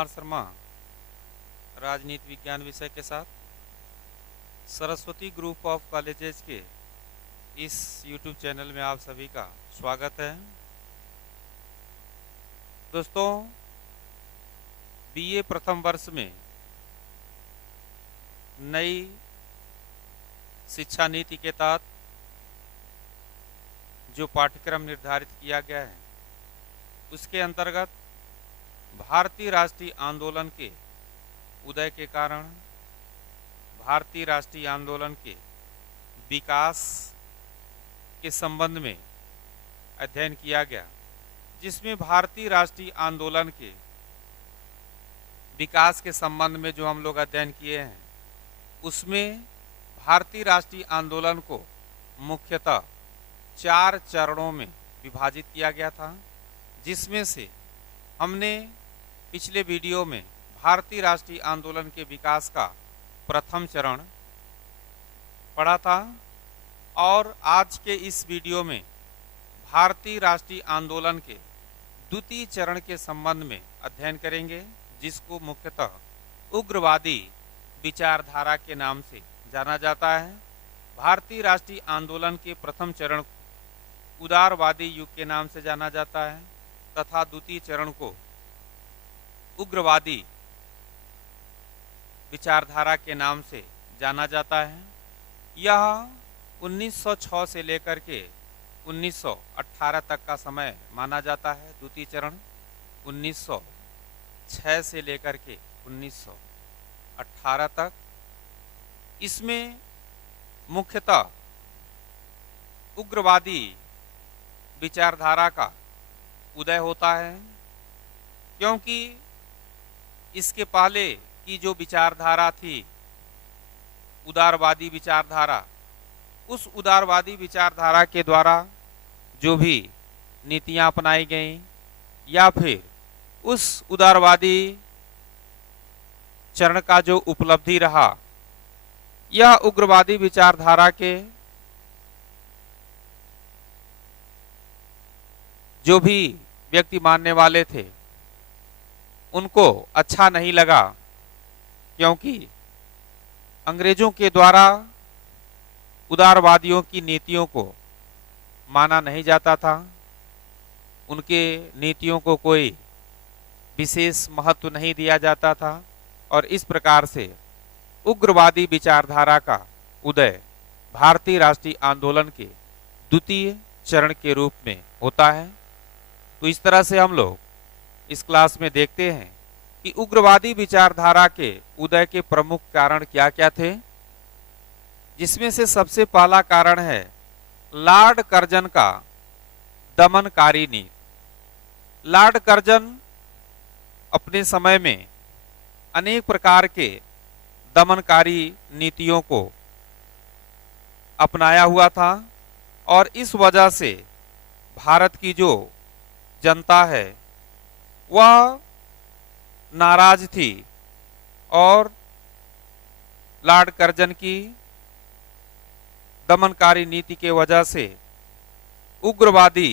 कुमार शर्मा राजनीति विज्ञान विषय के साथ सरस्वती ग्रुप ऑफ कॉलेजेस के इस YouTube चैनल में आप सभी का स्वागत है। दोस्तों, BA प्रथम वर्ष में नई शिक्षा नीति के तहत जो पाठ्यक्रम निर्धारित किया गया है उसके अंतर्गत भारतीय राष्ट्रीय आंदोलन के उदय के कारण भारतीय राष्ट्रीय आंदोलन के विकास के संबंध में अध्ययन किया गया, जिसमें भारतीय राष्ट्रीय आंदोलन के विकास के संबंध में जो हम लोग अध्ययन किए हैं उसमें भारतीय राष्ट्रीय आंदोलन को मुख्यतः 4 चरणों में विभाजित किया गया था, जिसमें से हमने पिछले वीडियो में भारतीय राष्ट्रीय आंदोलन के विकास का प्रथम चरण पढ़ा था और आज के इस वीडियो में भारतीय राष्ट्रीय आंदोलन के द्वितीय चरण के संबंध में अध्ययन करेंगे, जिसको मुख्यतः उग्रवादी विचारधारा के नाम से जाना जाता है। भारतीय राष्ट्रीय आंदोलन के प्रथम चरण उदारवादी युग के नाम से जाना जाता है तथा द्वितीय चरण को उग्रवादी विचारधारा के नाम से जाना जाता है। यह 1906 से लेकर के 1918 तक का समय माना जाता है। द्वितीय चरण 1906 से लेकर के 1918 तक। इसमें मुख्यतः उग्रवादी विचारधारा का उदय होता है, क्योंकि इसके पहले की जो विचारधारा थी उदारवादी विचारधारा, उस उदारवादी विचारधारा के द्वारा जो भी नीतियां अपनाई गईं या फिर उस उदारवादी चरण का जो उपलब्धि रहा, यह उग्रवादी विचारधारा के जो भी व्यक्ति मानने वाले थे उनको अच्छा नहीं लगा, क्योंकि अंग्रेजों के द्वारा उदारवादियों की नीतियों को माना नहीं जाता था। उनके नीतियों को कोई विशेष महत्व नहीं दिया जाता था और इस प्रकार से उग्रवादी विचारधारा का उदय भारतीय राष्ट्रीय आंदोलन के द्वितीय चरण के रूप में होता है। तो इस तरह से हम लोग इस क्लास में देखते हैं कि उग्रवादी विचारधारा के उदय के प्रमुख कारण क्या क्या थे, जिसमें से सबसे पहला कारण है लॉर्ड कर्जन का दमनकारी नीति। लॉर्ड कर्जन अपने समय में अनेक प्रकार के दमनकारी नीतियों को अपनाया हुआ था और इस वजह से भारत की जो जनता है वह नाराज थी और लॉर्ड कर्जन की दमनकारी नीति के वजह से उग्रवादी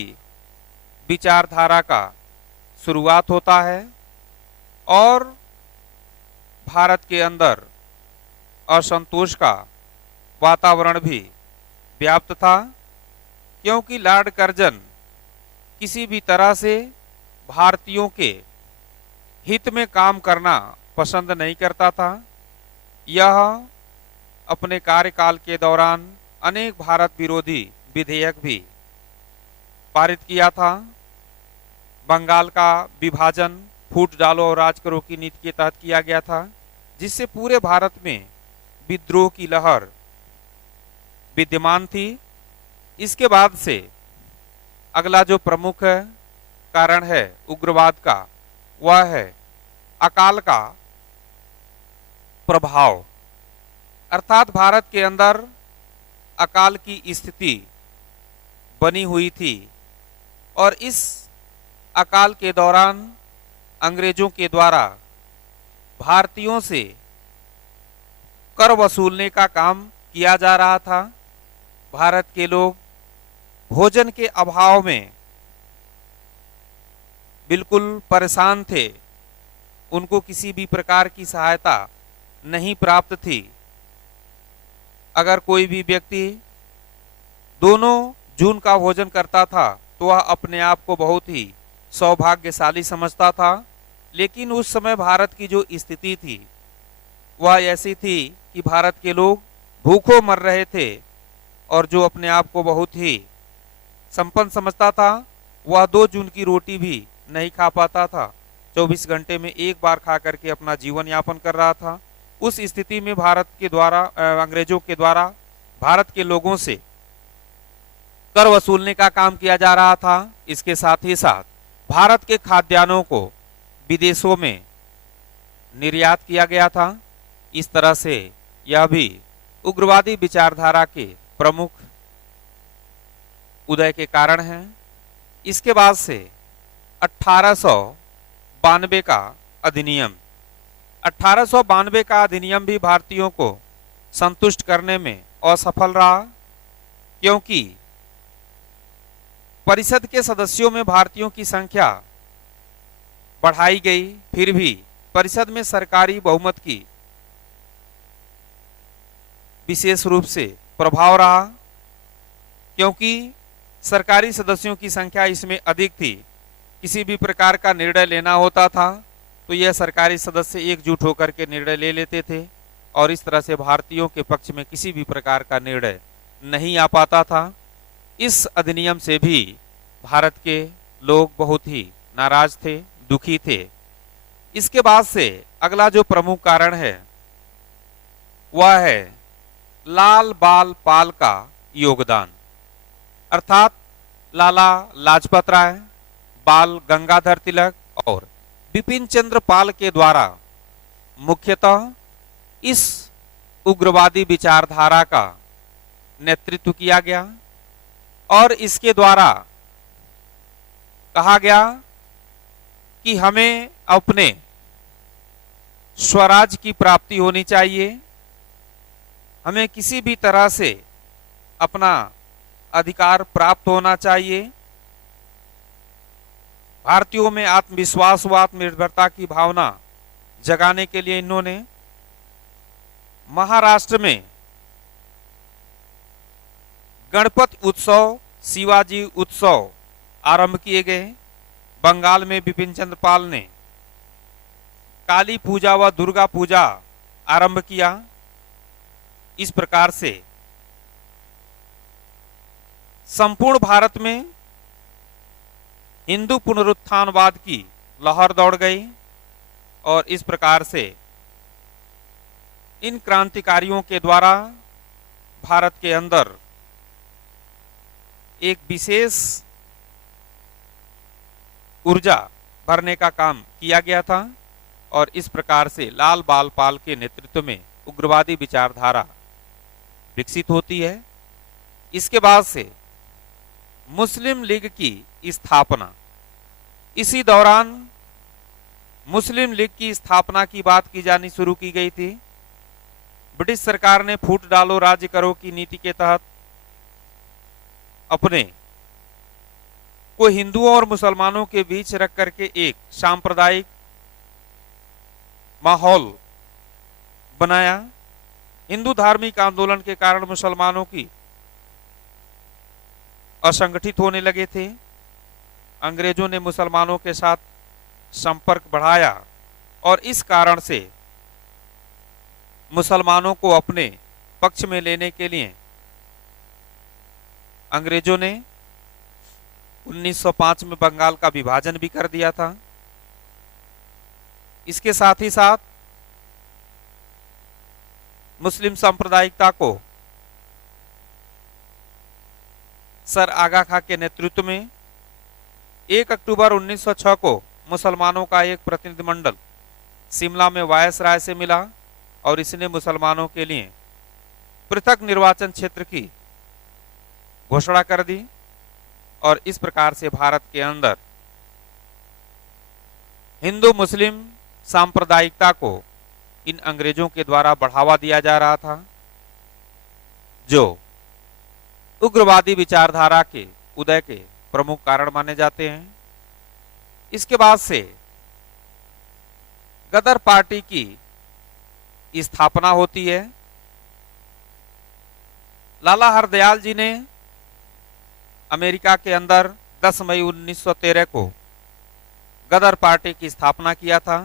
विचारधारा का शुरुआत होता है और भारत के अंदर असंतोष का वातावरण भी व्याप्त था, क्योंकि लॉर्ड कर्जन किसी भी तरह से भारतीयों के हित में काम करना पसंद नहीं करता था। यह अपने कार्यकाल के दौरान अनेक भारत विरोधी विधेयक भी पारित किया था। बंगाल का विभाजन फूट डालो और राज करो की नीति के तहत किया गया था, जिससे पूरे भारत में विद्रोह की लहर विद्यमान थी। इसके बाद से अगला जो प्रमुख कारण है उग्रवाद का, वह है अकाल का प्रभाव। अर्थात भारत के अंदर अकाल की स्थिति बनी हुई थी और इस अकाल के दौरान अंग्रेजों के द्वारा भारतीयों से कर वसूलने का काम किया जा रहा था। भारत के लोग भोजन के अभाव में बिल्कुल परेशान थे उनको किसी भी प्रकार की सहायता नहीं प्राप्त थी। अगर कोई भी व्यक्ति दोनों जून का भोजन करता था तो वह अपने आप को बहुत ही सौभाग्यशाली समझता था। लेकिन उस समय भारत की जो स्थिति थी वह ऐसी थी कि भारत के लोग भूखों मर रहे थे और जो अपने आप को बहुत ही संपन्न समझता था वह 2 जून की रोटी भी नहीं खा पाता था। 24 घंटे में एक बार खा करके अपना जीवन यापन कर रहा था। उस स्थिति में भारत के द्वारा अंग्रेजों के द्वारा भारत के लोगों से कर वसूलने का काम किया जा रहा था। इसके साथ ही साथ भारत के खाद्यान्नों को विदेशों में निर्यात किया गया था। इस तरह से यह भी उग्रवादी विचारधारा के प्रमुख उदय के कारण है। इसके बाद से 1892 का अधिनियम 1892 का अधिनियम भी भारतीयों को संतुष्ट करने में असफल रहा, क्योंकि परिषद के सदस्यों में भारतीयों की संख्या बढ़ाई गई, फिर भी परिषद में सरकारी बहुमत की विशेष रूप से प्रभाव रहा, क्योंकि सरकारी सदस्यों की संख्या इसमें अधिक थी। किसी भी प्रकार का निर्णय लेना होता था तो यह सरकारी सदस्य एकजुट होकर के निर्णय ले लेते थे और इस तरह से भारतीयों के पक्ष में किसी भी प्रकार का निर्णय नहीं आ पाता था। इस अधिनियम से भी भारत के लोग बहुत ही नाराज थे, दुखी थे। इसके बाद से अगला जो प्रमुख कारण है वह है लाल बाल पाल का योगदान, अर्थात लाला लाजपत राय, बाल गंगाधर तिलक और बिपिन चंद्र पाल के द्वारा मुख्यतः इस उग्रवादी विचारधारा का नेतृत्व किया गया और इसके द्वारा कहा गया कि हमें अपने स्वराज की प्राप्ति होनी चाहिए, हमें किसी भी तरह से अपना अधिकार प्राप्त होना चाहिए। भारतीयों में आत्मविश्वास व आत्मनिर्भरता की भावना जगाने के लिए इन्होंने महाराष्ट्र में गणपति उत्सव, शिवाजी उत्सव आरंभ किए गए। बंगाल में बिपिन चंद्र पाल ने काली पूजा व दुर्गा पूजा आरंभ किया। इस प्रकार से संपूर्ण भारत में हिंदू पुनरुत्थानवाद की लहर दौड़ गई और इस प्रकार से इन क्रांतिकारियों के द्वारा भारत के अंदर एक विशेष ऊर्जा भरने का काम किया गया था और इस प्रकार से लाल बाल पाल के नेतृत्व में उग्रवादी विचारधारा विकसित होती है। इसके बाद से मुस्लिम लीग की स्थापना, इसी दौरान मुस्लिम लीग की स्थापना की बात की जानी शुरू की गई थी। ब्रिटिश सरकार ने फूट डालो राज्य करो की नीति के तहत अपने को हिंदुओं और मुसलमानों के बीच रख करके एक सांप्रदायिक माहौल बनाया। हिंदू धार्मिक आंदोलन के कारण मुसलमानों की असंगठित होने लगे थे। अंग्रेजों ने मुसलमानों के साथ संपर्क बढ़ाया और इस कारण से मुसलमानों को अपने पक्ष में लेने के लिए अंग्रेजों ने 1905 में बंगाल का विभाजन भी कर दिया था। इसके साथ ही साथ मुस्लिम सांप्रदायिकता को सर आगा खां के नेतृत्व में 1 अक्टूबर 1906 को मुसलमानों का एक प्रतिनिधिमंडल शिमला में वायसराय से मिला और इसने मुसलमानों के लिए पृथक निर्वाचन क्षेत्र की घोषणा कर दी और इस प्रकार से भारत के अंदर हिंदू मुस्लिम सांप्रदायिकता को इन अंग्रेजों के द्वारा बढ़ावा दिया जा रहा था, जो उग्रवादी विचारधारा के उदय के प्रमुख कारण माने जाते हैं। इसके बाद से गदर पार्टी की स्थापना होती है। लाला हरदयाल जी ने अमेरिका के अंदर 10 मई 1913 को गदर पार्टी की स्थापना किया था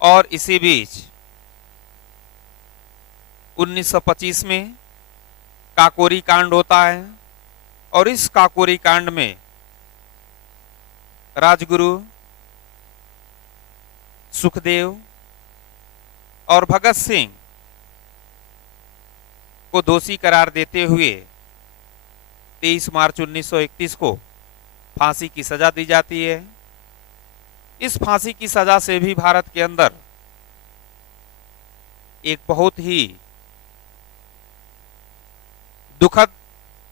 और इसी बीच 1925 में काकोरी कांड होता है और इस काकोरी कांड में राजगुरु सुखदेव और भगत सिंह को दोषी करार देते हुए 23 मार्च 1931 को फांसी की सजा दी जाती है। इस फांसी की सजा से भी भारत के अंदर एक बहुत ही दुखद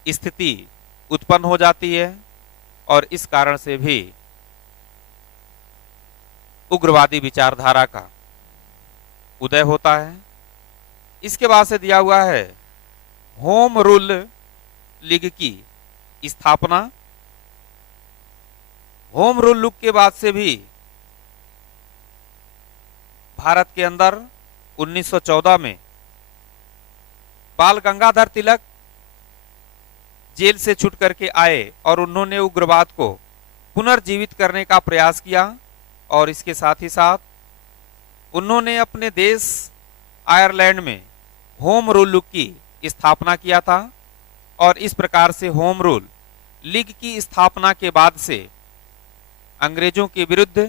स्थिति उत्पन्न हो जाती है और इस कारण से भी उग्रवादी विचारधारा का उदय होता है। इसके बाद से दिया हुआ है होम रूल लीग की स्थापना। होम रूल लीग के बाद से भी भारत के अंदर 1914 में बाल गंगाधर तिलक जेल से छूट करके आए और उन्होंने उग्रवाद को पुनर्जीवित करने का प्रयास किया और इसके साथ ही साथ उन्होंने अपने देश आयरलैंड में होम रूल लीग की स्थापना किया था और इस प्रकार से होम रूल लीग की स्थापना के बाद से अंग्रेजों के विरुद्ध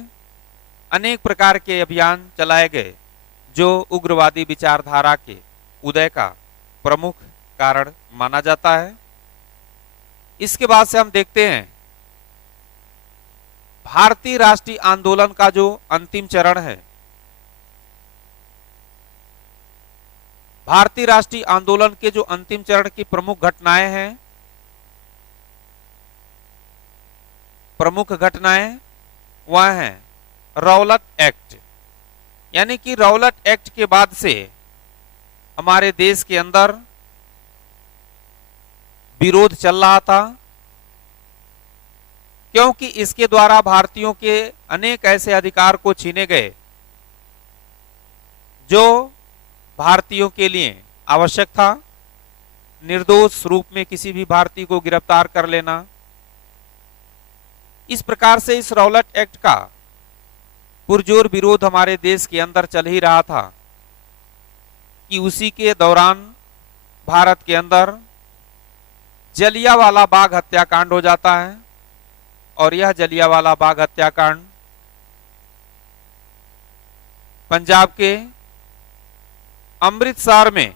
अनेक प्रकार के अभियान चलाए गए जो उग्रवादी विचारधारा के उदय का प्रमुख कारण माना जाता है। इसके बाद से हम देखते हैं भारतीय राष्ट्रीय आंदोलन का जो अंतिम चरण है। भारतीय राष्ट्रीय आंदोलन के जो अंतिम चरण की प्रमुख घटनाएं हैं, प्रमुख घटनाएं वह हैं रौलट एक्ट, यानी कि रौलट एक्ट के बाद से हमारे देश के अंदर विरोध चल रहा था, क्योंकि इसके द्वारा भारतीयों के अनेक ऐसे अधिकार को छीने गए जो भारतीयों के लिए आवश्यक था। निर्दोष रूप में किसी भी भारतीय को गिरफ्तार कर लेना। इस प्रकार से इस रौलट एक्ट का पुरजोर विरोध हमारे देश के अंदर चल ही रहा था कि उसी के दौरान भारत के अंदर जलियांवाला बाग हत्याकांड हो जाता है और यह जलियांवाला बाग हत्याकांड पंजाब के अमृतसर में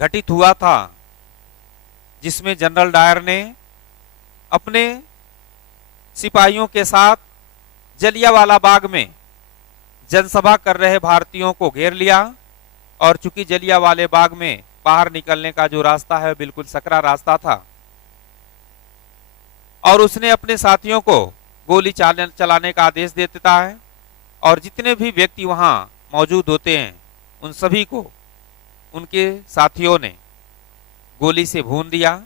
घटित हुआ था, जिसमें जनरल डायर ने अपने सिपाहियों के साथ जलियांवाला बाग में जनसभा कर रहे भारतीयों को घेर लिया और चूंकि जलियांवाले बाग में बाहर निकलने का जो रास्ता है बिल्कुल सकरा रास्ता था और उसने अपने साथियों को गोली चलाने का आदेश दे देता है और जितने भी व्यक्ति वहां मौजूद होते हैं उन सभी को उनके साथियों ने गोली से भून दिया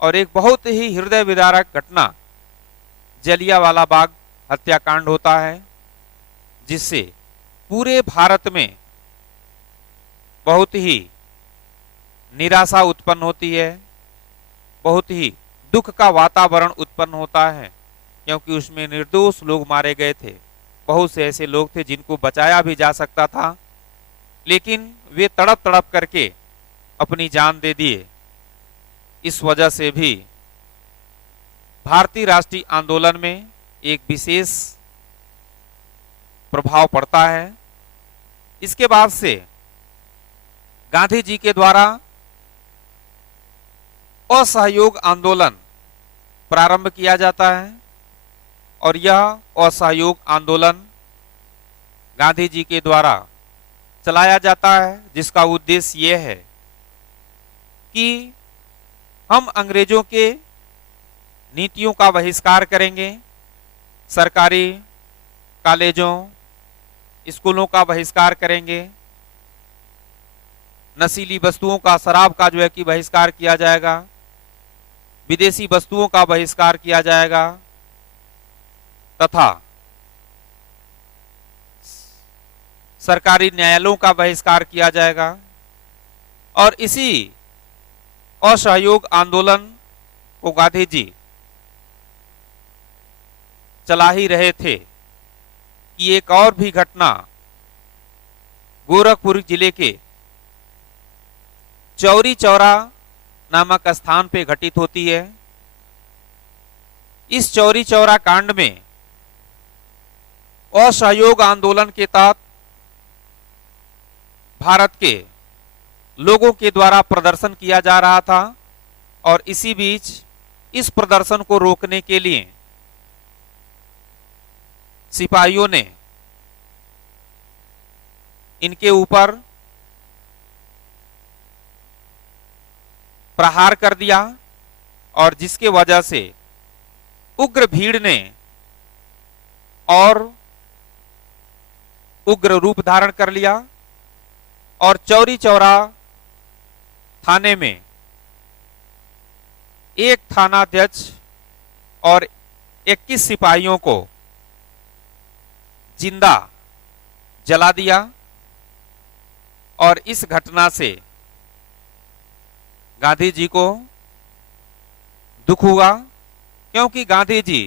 और एक बहुत ही हृदय विदारक घटना जलियांवाला बाग हत्याकांड होता है, जिससे पूरे भारत में बहुत ही निराशा उत्पन्न होती है, बहुत ही दुख का वातावरण उत्पन्न होता है, क्योंकि उसमें निर्दोष लोग मारे गए थे। बहुत से ऐसे लोग थे जिनको बचाया भी जा सकता था, लेकिन वे तड़प तड़प करके अपनी जान दे दिए। इस वजह से भी भारतीय राष्ट्रीय आंदोलन में एक विशेष प्रभाव पड़ता है। इसके बाद से गांधी जी के द्वारा असहयोग आंदोलन प्रारंभ किया जाता है और यह असहयोग आंदोलन गांधी जी के द्वारा चलाया जाता है, जिसका उद्देश्य यह है कि हम अंग्रेजों के नीतियों का बहिष्कार करेंगे, सरकारी कॉलेजों स्कूलों का बहिष्कार करेंगे, नशीली वस्तुओं का शराब का जो है कि बहिष्कार किया जाएगा, विदेशी वस्तुओं का बहिष्कार किया जाएगा तथा सरकारी न्यायालयों का बहिष्कार किया जाएगा। और इसी असहयोग आंदोलन को गांधी जी चला ही रहे थे कि एक और भी घटना गोरखपुर जिले के चौरी चौरा नामक स्थान पे घटित होती है। इस चौरी चौरा कांड में असहयोग आंदोलन के तहत भारत के लोगों के द्वारा प्रदर्शन किया जा रहा था और इसी बीच इस प्रदर्शन को रोकने के लिए सिपाहियों ने इनके ऊपर प्रहार कर दिया और जिसके वजह से उग्र भीड़ ने और उग्र रूप धारण कर लिया और चौरी चौरा थाने में एक थानाध्यक्ष और 21 सिपाहियों को जिंदा जला दिया। और इस घटना से गांधी जी को दुख हुआ, क्योंकि गांधी जी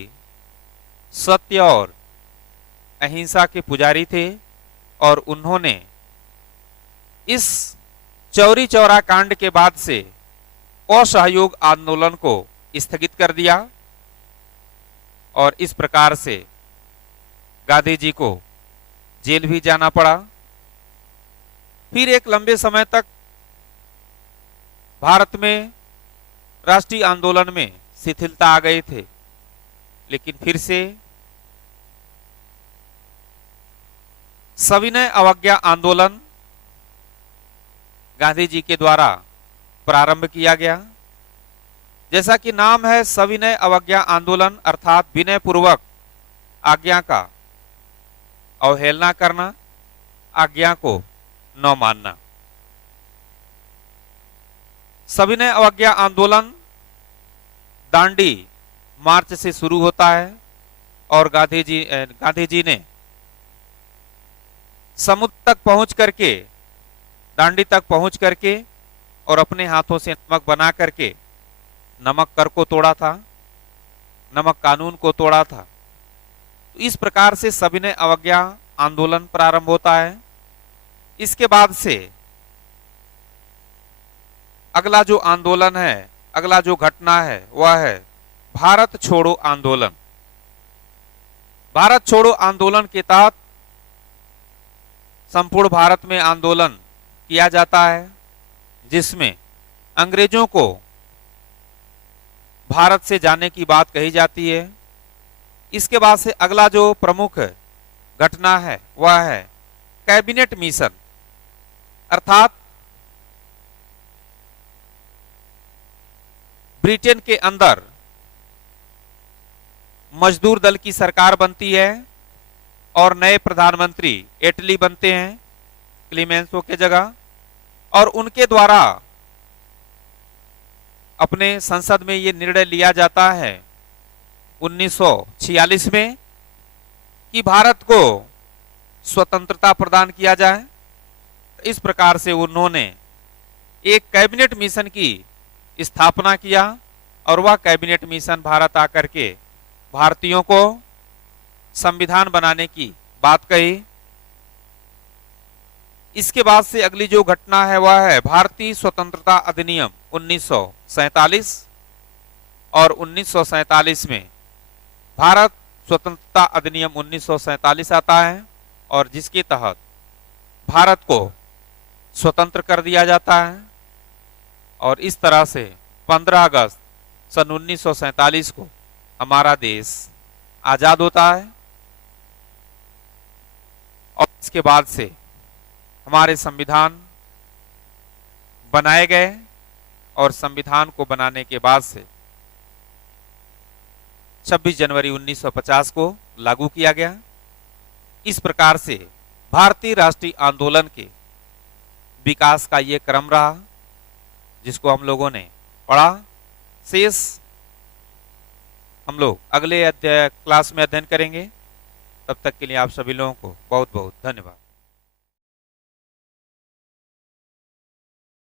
सत्य और अहिंसा के पुजारी थे और उन्होंने इस चौरी चौरा कांड के बाद से असहयोग आंदोलन को स्थगित कर दिया और इस प्रकार से गांधी जी को जेल भी जाना पड़ा। फिर एक लंबे समय तक भारत में राष्ट्रीय आंदोलन में शिथिलता आ गए थे, लेकिन फिर से सविनय अवज्ञा आंदोलन गांधी जी के द्वारा प्रारंभ किया गया। जैसा कि नाम है सविनय अवज्ञा आंदोलन, अर्थात विनय पूर्वक आज्ञा का अवहेलना करना, आज्ञा को न मानना। सविनय अवज्ञा आंदोलन दांडी मार्च से शुरू होता है और गांधी जी ने समुद्र तक पहुंच करके, दांडी तक पहुंच करके और अपने हाथों से नमक बना करके नमक कर को तोड़ा था, नमक कानून को तोड़ा था। तो इस प्रकार से सविनय अवज्ञा आंदोलन प्रारंभ होता है। इसके बाद से अगला जो आंदोलन है, अगला जो घटना है वह है भारत छोड़ो आंदोलन। भारत छोड़ो आंदोलन के तहत संपूर्ण भारत में आंदोलन किया जाता है, जिसमें अंग्रेजों को भारत से जाने की बात कही जाती है। इसके बाद से अगला जो प्रमुख घटना है वह है कैबिनेट मिशन, अर्थात ब्रिटेन के अंदर मजदूर दल की सरकार बनती है और नए प्रधानमंत्री एटली बनते हैं क्लीमेंसो के जगह, और उनके द्वारा अपने संसद में यह निर्णय लिया जाता है 1946 में कि भारत को स्वतंत्रता प्रदान किया जाए। इस प्रकार से उन्होंने एक कैबिनेट मिशन की स्थापना किया और वह कैबिनेट मिशन भारत आकर के भारतीयों को संविधान बनाने की बात कही। इसके बाद से अगली जो घटना है वह है भारतीय स्वतंत्रता अधिनियम 1947 और 1947 में भारत स्वतंत्रता अधिनियम 1947 आता है और जिसके तहत भारत को स्वतंत्र कर दिया जाता है। और इस तरह से 15 अगस्त सन 1947 को हमारा देश आजाद होता है और इसके बाद से हमारे संविधान बनाए गए और संविधान को बनाने के बाद से 26 जनवरी 1950 को लागू किया गया। इस प्रकार से भारतीय राष्ट्रीय आंदोलन के विकास का ये क्रम रहा जिसको हम लोगों ने पढ़ा। शेष हम लोग अगले अध्याय क्लास में अध्ययन करेंगे। तब तक के लिए आप सभी लोगों को बहुत बहुत धन्यवाद।